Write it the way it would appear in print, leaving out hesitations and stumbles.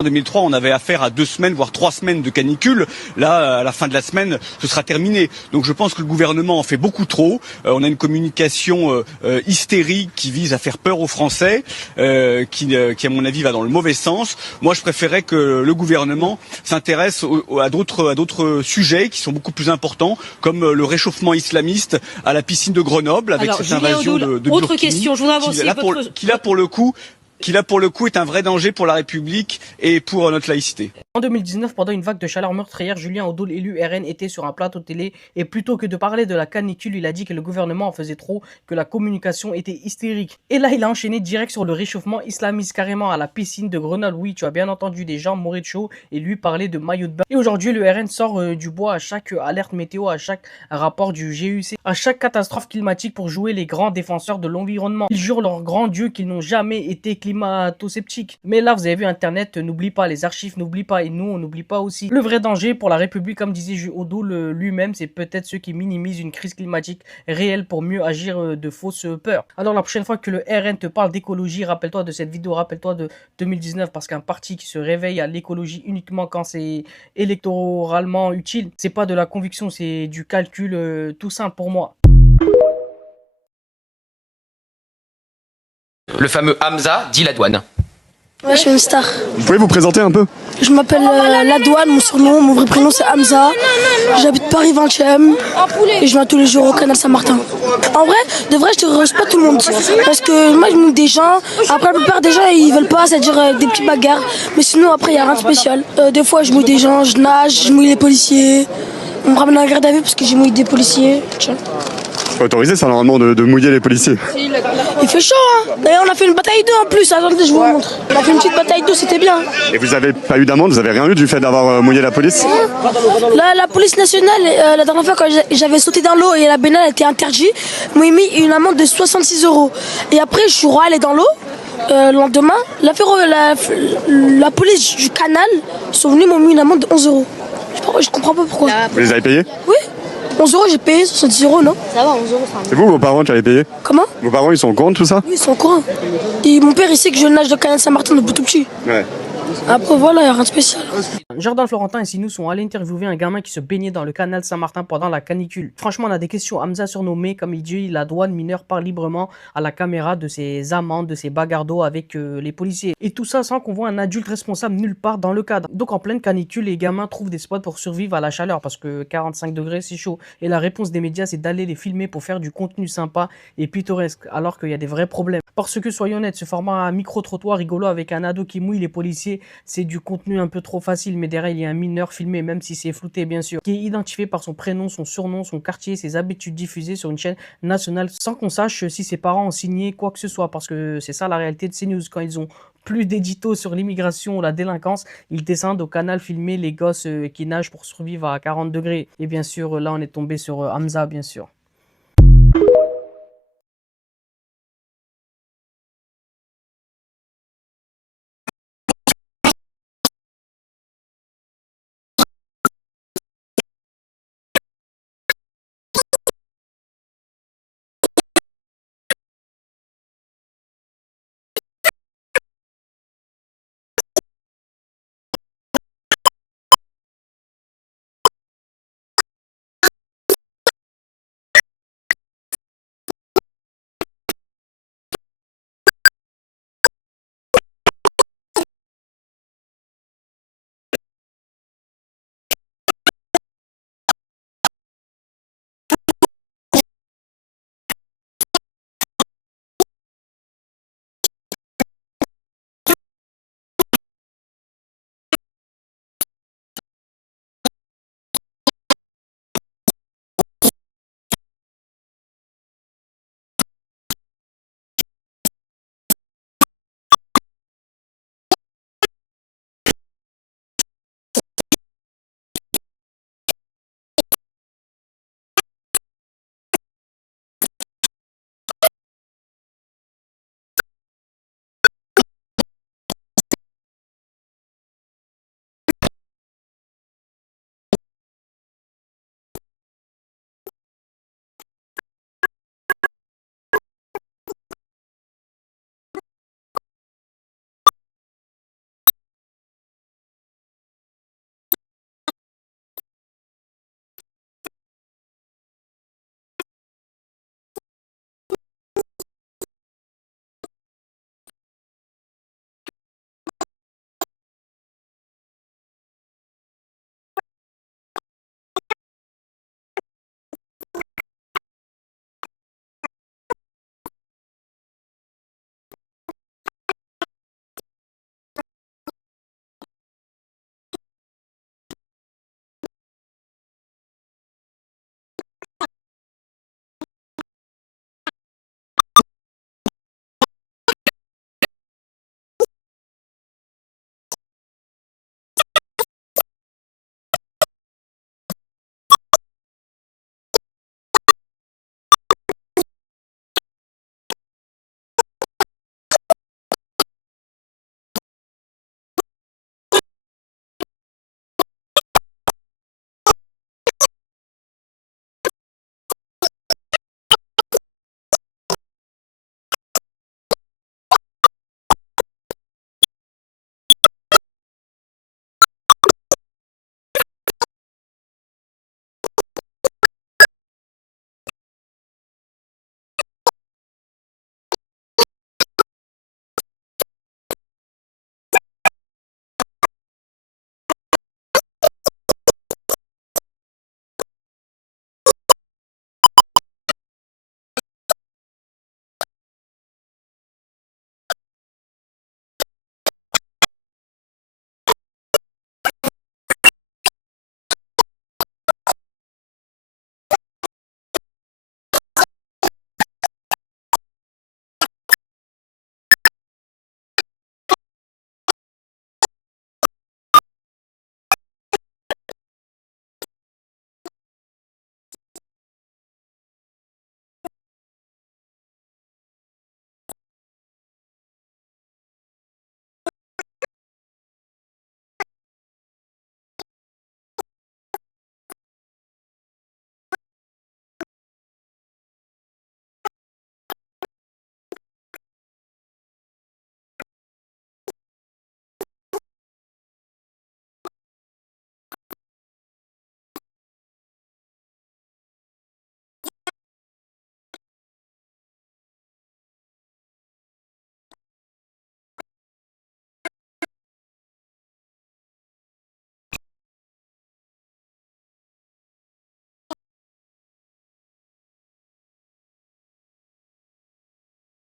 En 2003, on avait affaire à 2 semaines, voire 3 semaines de canicule. Là, à la fin de la semaine, ce sera terminé. Donc je pense que le gouvernement en fait beaucoup trop. On a une communication hystérique qui vise à faire peur aux Français, qui à mon avis va dans le mauvais sens. Moi, je préférais que le gouvernement s'intéresse à d'autres sujets qui sont beaucoup plus importants, comme le réchauffement islamiste à la piscine de Grenoble, avec cette invasion de autre Burkini, question, je voudrais avancer qui là pour le coup est un vrai danger pour la République et pour notre laïcité. En 2019, pendant une vague de chaleur meurtrière, Julien Audoul, élu RN, était sur un plateau télé et plutôt que de parler de la canicule, il a dit que le gouvernement en faisait trop, que la communication était hystérique. Et là, il a enchaîné direct sur le réchauffement islamiste, carrément à la piscine de Grenoble. Oui, tu as bien entendu, des gens mouraient de chaud et lui parlait de maillot de bain. Et aujourd'hui, le RN sort du bois à chaque alerte météo, à chaque rapport du GUC, à chaque catastrophe climatique pour jouer les grands défenseurs de l'environnement. Ils jurent leur grand Dieu qu'ils n'ont jamais été climato-sceptiques. Mais là, vous avez vu Internet, n'oublie pas les archives, n'oublie pas, et nous, on n'oublie pas aussi. Le vrai danger pour la République, comme disait Julien Audoul lui-même, c'est peut-être ceux qui minimisent une crise climatique réelle pour mieux agir de fausses peurs. Alors la prochaine fois que le RN te parle d'écologie, rappelle-toi de cette vidéo, rappelle-toi de 2019, parce qu'un parti qui se réveille à l'écologie uniquement quand c'est électoralement utile, c'est pas de la conviction, c'est du calcul tout simple pour moi. Le fameux Hamza dit la douane. Ouais, je suis une star. Vous pouvez vous présenter un peu? Je m'appelle La Douane, mon surnom, mon vrai prénom c'est Hamza. J'habite Paris 20e et je viens tous les jours au canal Saint-Martin. En vrai, de vrai, je te remercie pas tout le monde. Parce que moi, je mouille des gens. Après, la plupart des gens, ils veulent pas, c'est-à-dire des petits bagarres. Mais sinon, après, il n'y a rien de spécial. Des fois, je mouille des gens, je nage, je mouille les policiers. On me ramène à la garde à vue parce que j'ai mouillé des policiers. Tiens. C'est autorisé ça normalement de mouiller les policiers. Il fait chaud, hein. D'ailleurs, on a fait une bataille d'eau en plus. Attendez, je vous montre. On a fait une petite bataille d'eau, c'était bien. Et vous avez pas eu d'amende, vous avez rien eu du fait d'avoir mouillé la police? La police nationale, la dernière fois quand j'avais sauté dans l'eau et la baignade était interdite, m'a mis une amende de 66 €. Et après, je suis allé dans l'eau. Le lendemain, la police du canal sont venus m'ont mis une amende de 11 €. Je comprends pas pourquoi. Vous les avez payés? Oui, 11 €, j'ai payé 70 €, non? Ça va, 11 €, ça C'est vous, vos parents qui avez payé? Comment? Vos parents ils sont au courant de tout ça? Oui, ils sont au courant. Et mon père, il sait que je nage dans le canal Saint-Martin depuis tout petit. Ouais. Après, voilà, il n'y a rien de spécial. Jordan Florentin et Sinou sont allés interviewer un gamin qui se baignait dans le canal Saint-Martin pendant la canicule. Franchement, on a des questions. Hamza surnommé, comme il dit, la douane mineure parle librement à la caméra de ses amendes, de ses bagardos avec les policiers. Et tout ça sans qu'on voit un adulte responsable nulle part dans le cadre. Donc en pleine canicule, les gamins trouvent des spots pour survivre à la chaleur parce que 45 degrés c'est chaud. Et la réponse des médias, c'est d'aller les filmer pour faire du contenu sympa et pittoresque, alors qu'il y a des vrais problèmes. Parce que soyons honnêtes, ce format micro-trottoir rigolo avec un ado qui mouille les policiers, c'est du contenu un peu trop facile, mais derrière il y a un mineur filmé, même si c'est flouté bien sûr, qui est identifié par son prénom, son surnom, son quartier, ses habitudes diffusées sur une chaîne nationale sans qu'on sache si ses parents ont signé quoi que ce soit, parce que c'est ça la réalité de CNews. Quand ils ont plus d'éditos sur l'immigration ou la délinquance, ils descendent au canal filmer les gosses qui nagent pour survivre à 40 degrés. Et bien sûr, là on est tombé sur Hamza bien sûr.